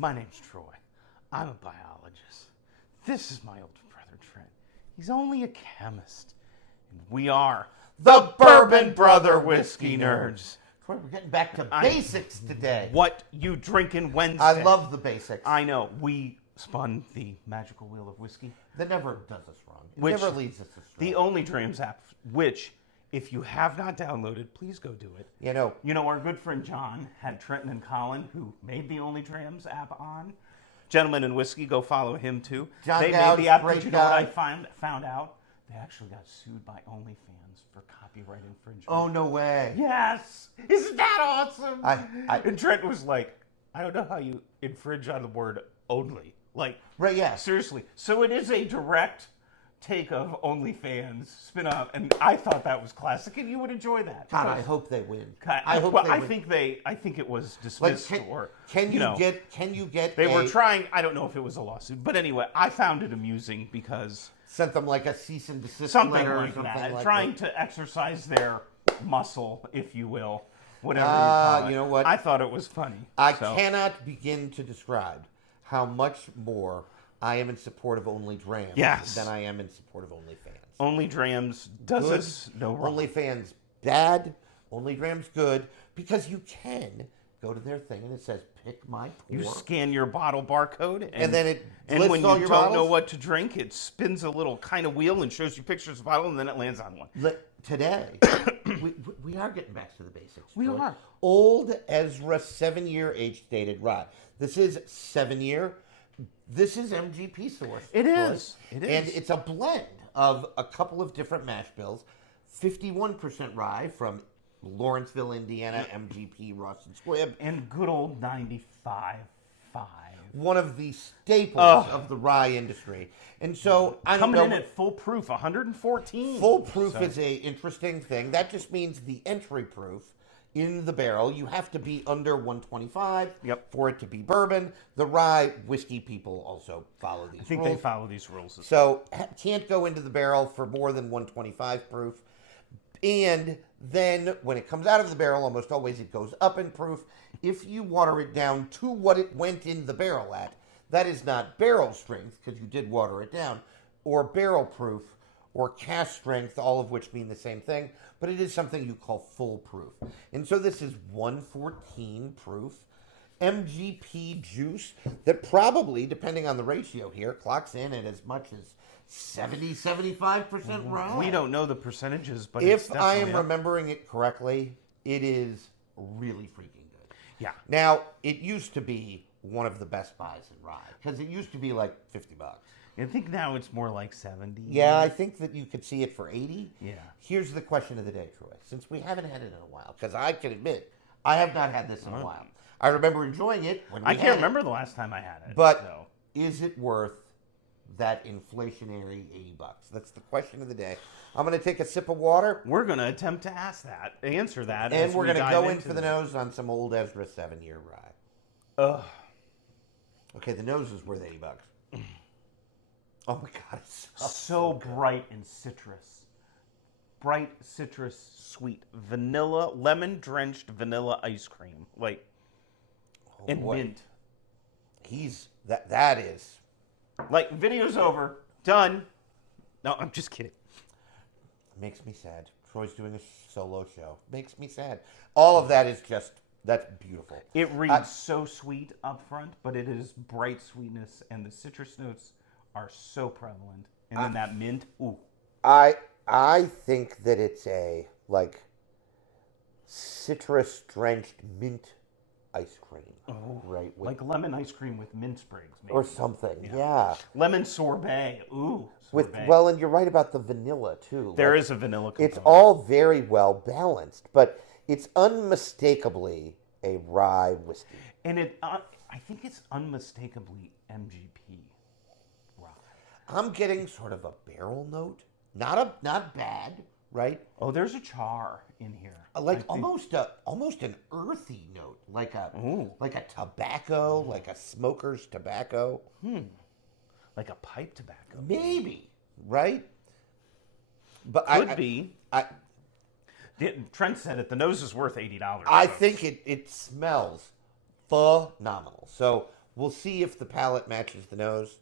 My name's Troy. I'm a biologist. This is my older brother, Trent. He's only a chemist. And we are the Bourbon Brother Whiskey Nerds. Troy, we're getting back to basics today. What you drinking Wednesday? I love the basics. I know. We spun the magical wheel of whiskey. That never does us wrong. It never leads us astray. The Only Drams app, which, if you have not downloaded, please go do it. You know, Our good friend John had Trenton and Colin, who made the Only Drams app on. Gentleman in Whiskey, go follow him too. John they Dowd's made the app, great but you know what guy. I found out? They actually got sued by OnlyFans for copyright infringement. Oh, no way. Yes! Isn't that awesome? And Trent was like, I don't know how you infringe on the word only. Like, right, yeah. seriously. So it is a direct take of OnlyFans spin-off, and I thought that was classic, and you would enjoy that. God, I hope they win. I think it was dismissed, Can you get? They were trying. I don't know if it was a lawsuit, but anyway, I found it amusing because sent them like a cease and desist something letter like or something that, like trying that. to exercise their muscle, if you will, whatever you call it. You know what? I thought it was funny. I cannot begin to describe how much more I am in support of Only Drams than I am in support of OnlyFans. Only Drams does us no wrong. OnlyFans bad, Only Drams good, because you can go to their thing and it says pick my pour. You scan your bottle barcode, and then it and lists when all you your don't bottles. know what to drink, it spins a little kind of wheel and shows you pictures of the bottle, and then it lands on one. Today, we are getting back to the basics. We Troy. are. Old Ezra 7-year age-dated rye. This is 7-year. This is MGP source. It is. It is. And it's a blend of a couple of different mash bills. 51% rye from Lawrenceville, Indiana, MGP, Ross and Squibb. And good old 95.5. One of the staples of the rye industry. And so, I don't Coming know. in at full proof, 114. Full proof is a interesting thing. That just means the entry proof in the barrel, you have to be under 125 for it to be bourbon. The rye whiskey people also follow these rules. I think they follow these rules. So can't go into the barrel for more than 125 proof. And then when it comes out of the barrel, almost always it goes up in proof. If you water it down to what it went in the barrel at, that is not barrel strength, because you did water it down, or barrel proof, or cask strength, all of which mean the same thing, but it is something you call full proof. And so this is 114 proof MGP juice that probably, depending on the ratio here, clocks in at as much as 70-75% rye. We don't know the percentages, but if I am remembering it correctly, it is really freaking good. Yeah. Now, it used to be one of the best buys in rye, because it used to be like $50. I think now it's more like 70. Yeah, I think that you could see it for 80. Yeah. Here's the question of the day, Troy. Since we haven't had it in a while, because I can admit, I have not had this in a while. I remember enjoying it when we I had can't it, remember the last time I had it. but is it worth that inflationary $80? That's the question of the day. I'm going to take a sip of water. We're going to attempt to answer that. And we're going to go in for the nose on some old Ezra 7-year rye. Ugh. Okay, the nose is worth $80. Oh my God, it's so bright and citrus. Bright citrus sweet. Vanilla, lemon drenched vanilla ice cream. Mint. That is. Like, video's over. Done. No, I'm just kidding. Makes me sad. Troy's doing a solo show. Makes me sad. All of that is that's beautiful. It reads so sweet up front, but it is bright sweetness, and the citrus notes are so prevalent. And then that mint, ooh. I think that it's a, citrus drenched mint ice cream. Oh, right. Like lemon ice cream with mint sprigs, maybe. Or something, yeah. Lemon sorbet, ooh. And you're right about the vanilla, too. There is a vanilla component. It's all very well balanced, but it's unmistakably a rye whiskey. And I think it's unmistakably MGP rye. I'm getting sort of a barrel note. Not bad, right? Oh, there's a char in here. Almost an earthy note, like a tobacco, like a smoker's tobacco. Like a pipe tobacco. Maybe, right? But Could be. Trent said it. The nose is worth $80. I think it smells phenomenal. So We'll see if the palate matches the nose.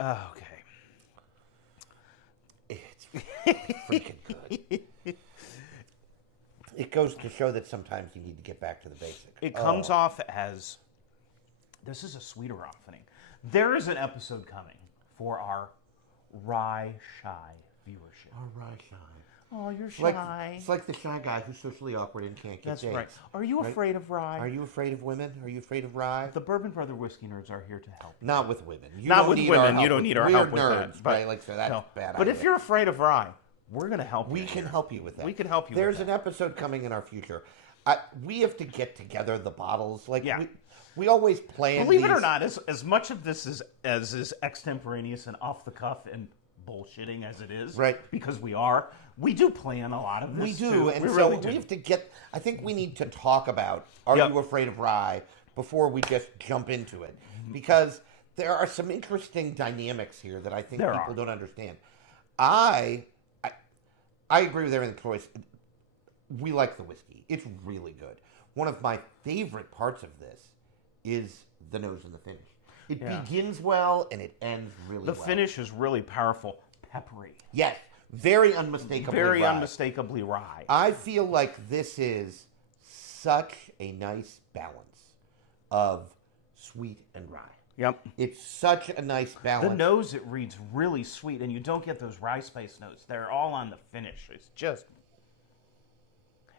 Okay. It's freaking good. It goes to show that sometimes you need to get back to the basics. It comes off as, this is a sweeter opening. There is an episode coming for our Rye Shy viewership. All right, shy. Oh, you're shy. It's like the shy guy who's socially awkward and can't get That's dates. right. Are you afraid of rye? Are you afraid of women? Are you afraid of rye? The Bourbon Brother Whiskey Nerds are here to help. Not with women. You Not don't with need women. our help You don't with need our weird help with nerds, that. right? Like, so that's No. bad. But if you're afraid of rye, we're going to help you. we can help you with that. We can help you There's with an episode coming in our future. We have to get together the bottles. Like, Yeah. we always plan Believe it or these- not, as much of this is extemporaneous and off the cuff and bullshitting as it is, Right. Because we do plan a lot of this. We do, too. and we so really do. we have to get. I think we need to talk about Are Yep. You Afraid of Rye before we just jump into it, because there are some interesting dynamics here that I think There people are. don't understand. I agree with everything Troy said. We like the whiskey; it's really good. One of my favorite parts of this is the nose and the finish. It Yeah. begins well and it ends really The well. finish is really powerful, peppery, Yes, very unmistakably very rye. unmistakably rye. I feel like this is such a nice balance of sweet and rye. Yep. It's such a nice balance. The nose, it reads really sweet, and you don't get those rye spice notes. They're all on the finish. It's just.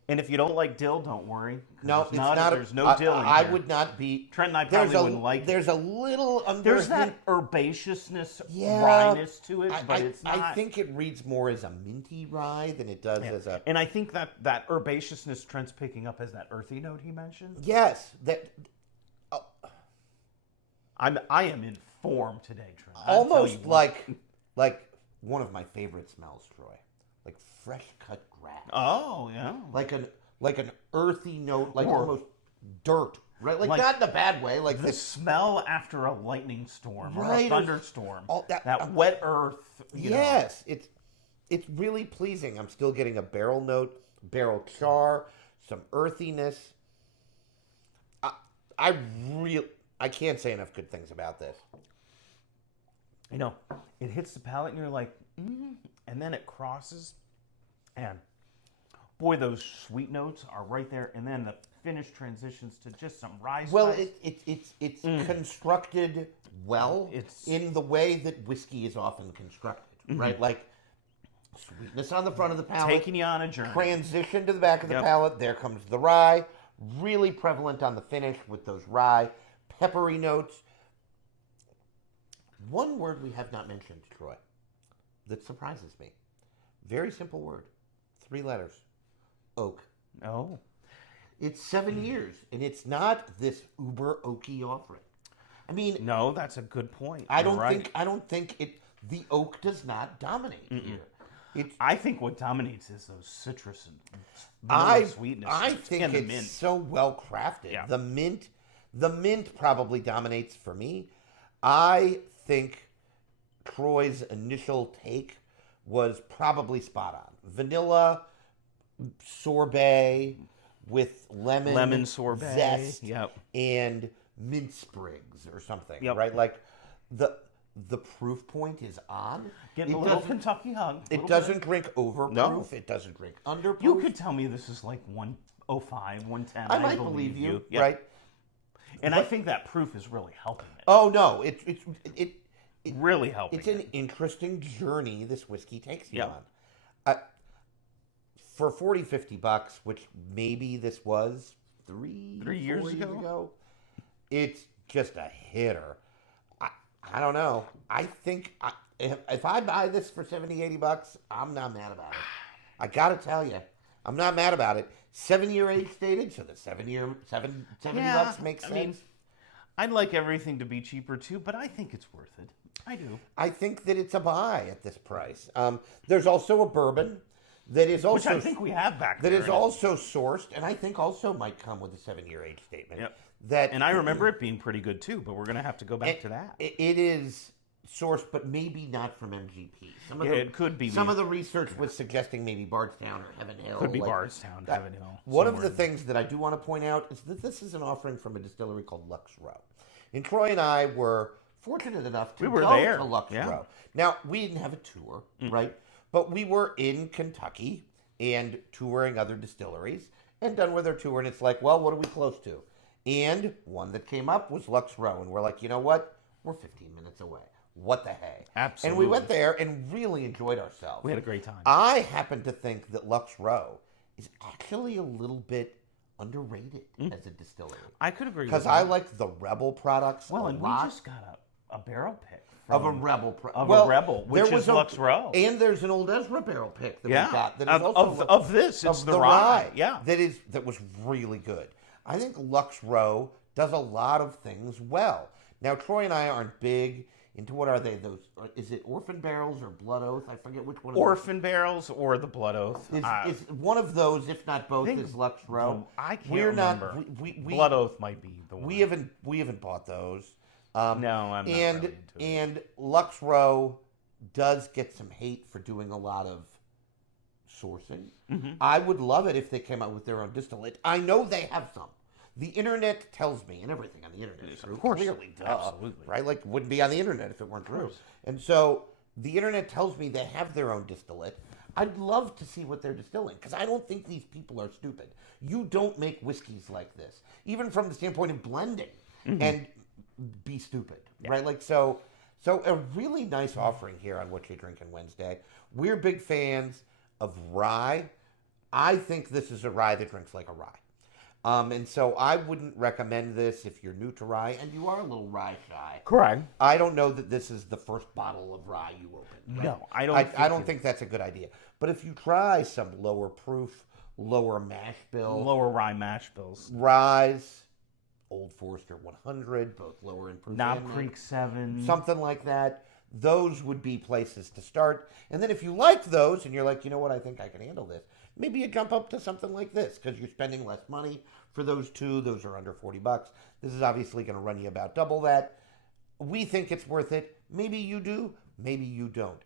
And if you don't like dill, don't worry. 'Cause No, there's it's not. There's no dill in I here. would not be. Trent and I there's probably wouldn't like it. There's a little under. There's that herbaceousness, Yeah, ryness to it, but I, it's not. I think it reads more as a minty rye than it does as a. And I think that herbaceousness Trent's picking up as that earthy note he mentioned. Yes, that I am informed today, Trent. I'll tell almost you what. like one of my favorite smells, Troy. Like fresh cut grass. Oh yeah. Like an earthy note, like Or- almost dirt, right? Like, Like not in a bad way, like The this. smell after a lightning storm or Right, a or thunderstorm. all that- that wet earth. You know. Yes, it's really pleasing. I'm still getting a barrel note, barrel char, some earthiness. I can't say enough good things about this. You know, it hits the palate and you're like, and then it crosses, and boy, those sweet notes are right there, and then the finish transitions to just some rye Well, spice. it's constructed well It's- in the way that whiskey is often constructed, right? Like sweetness on the front of the palate, taking you on a journey. transition to the back of the Yep. palate. There comes the rye, really prevalent on the finish with those rye, peppery notes. One word we have not mentioned, Troy, that surprises me. Very simple word, 3 letters, oak. Oh, It's 7 years, and it's not this uber oaky offering. I mean, no, that's a good point. I You're don't right. think it. The oak does not dominate here. It's I think what dominates is those citrus and I vanilla sweetness. I think and the it's mint. so well crafted. Yeah. The mint probably dominates for me. I think Troy's initial take was probably spot on. Vanilla sorbet with lemon sorbet. zest Yep. and mint sprigs or something, Yep. right? Like the proof point is on. Getting It a little doesn't- Kentucky hug. It little doesn't drink overproof. No. It doesn't drink underproof. bit. You could tell me this is like 105, 110. I might believe you, Yeah. right? And I think that proof is really helping it. Oh no, it Really helping. it's an interesting journey this whiskey takes you Yep. on. For $40-$50, which maybe this was 3 years 4 ago? it's just a hitter. I don't know. I think if I buy this for $70-$80, I'm not mad about it. I gotta tell you, I'm not mad about it. 7-year age stated, so the 70 bucks makes sense. I mean, I'd like everything to be cheaper too, but I think it's worth it. I do. I think that it's a buy at this price. There's also a bourbon that is Which also I think we have back that there. is also sourced, and I think also might come with a 7-year age statement. Yep. that... And I remember it being pretty good, too, but we're going to have to go back to that. It is sourced, but maybe not from MGP. It could be. Some of the research was suggesting maybe Bardstown or Heaven Hill. Could be Bardstown, Heaven Hill. One of the things that I do want to point out is that this is an offering from a distillery called Lux Row. And Troy and I were fortunate enough to go to Lux Row. Now, we didn't have a tour, right? But we were in Kentucky and touring other distilleries and done with our tour. And it's like, well, what are we close to? And one that came up was Lux Row. And we're like, you know what? We're 15 minutes away. What the heck? Absolutely. And we went there and really enjoyed ourselves. We had a great time. I happen to think that Lux Row is actually a little bit underrated as a distillery. I could agree with that. Because I like the Rebel products Well, a and lot. we just got a barrel pick. Of a Rebel. A Rebel, which is Lux Row. And there's an old Ezra barrel pick that we got. That is of this, it's the rye. Yeah. That was really good. I think Lux Row does a lot of things well. Now, Troy and I aren't big into, what are they? Those, is it Orphan Barrels or Blood Oath? I forget which one. Orphan Barrels or the Blood Oath. Is one of those, if not both, is Lux Row. I can't remember. Blood Oath might be the one. We haven't bought those. No, I'm not really into it. And Lux Row does get some hate for doing a lot of sourcing. I would love it if they came out with their own distillate. I know they have some. The internet tells me, and everything on the internet is true. Of course, clearly, absolutely, right? Like, wouldn't be on the internet if it weren't true. And so the internet tells me they have their own distillate. I'd love to see what they're distilling, because I don't think these people are stupid. You don't make whiskeys like this, even from the standpoint of blending, and be stupid, right? Like, so a really nice offering here on What You Drinking Wednesday. We're big fans of rye. I think this is a rye that drinks like a rye. And so I wouldn't recommend this if you're new to rye, and you are a little rye shy. Correct. I don't know that this is the first bottle of rye you open. Right? No, I don't think that's a good idea. But if you try some lower proof, lower mash bill, lower rye mash bills, ryes, Old Forester 100, both lower in proof, Knob Creek 7, something like that. Those would be places to start. And then if you like those, and you're like, you know what, I think I can handle this. Maybe you jump up to something like this because you're spending less money for those two. Those are under $40. This is obviously going to run you about double that. We think it's worth it. Maybe you do. Maybe you don't.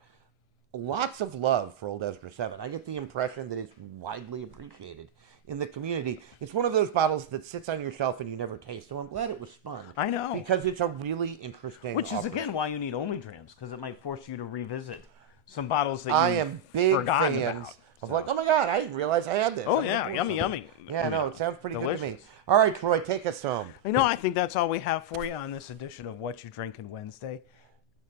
Lots of love for Old Ezra 7. I get the impression that it's widely appreciated in the community. It's one of those bottles that sits on your shelf and you never taste. So I'm glad it was spun. I know. Because it's a really interesting Which is, offering. again, why you need Only Drams, because it might force you to revisit some bottles that I you've am big forgotten fans about. of like, oh my God, I didn't realize I had this. Oh, yeah, yummy. Yeah, no, it sounds pretty Delicious. good to me. All right, Troy, take us home. I think that's all we have for you on this edition of What You Drinking Wednesday.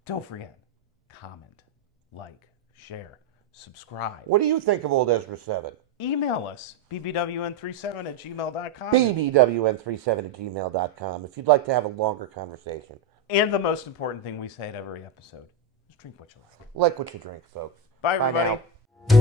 Don't forget, comment, like, share, subscribe. What do you think of Old Ezra 7? Email us, bbwn37@gmail.com. bbwn37@gmail.com if you'd like to have a longer conversation. And the most important thing we say at every episode is drink what you like. Like what you drink, folks. Bye everybody. Bye now.